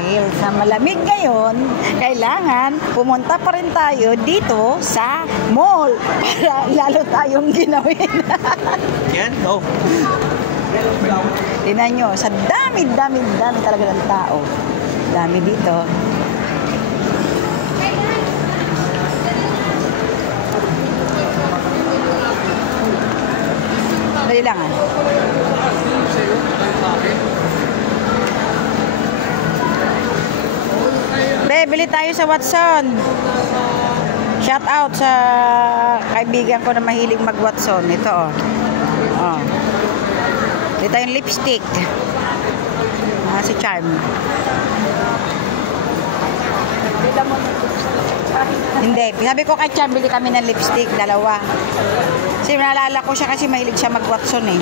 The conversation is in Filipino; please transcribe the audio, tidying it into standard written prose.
dahil sa malamig ngayon, kailangan pumunta pa rin tayo dito sa mall para lalo tayong ginawin. Yan? No. Tingnan nyo, sa dami talaga ng tao. Dami dito. Dali lang ah. Be, bili tayo sa Watson. Shout out sa kaibigan ko na mahilig mag-Watson. Ito oh. Oh. Bili tayong lipstick. Si Charm. Hindi. Sabi ko kay Charm, bili kami ng lipstick. Dalawa. Kasi naalala ko siya kasi mahilig siya mag-Watson eh.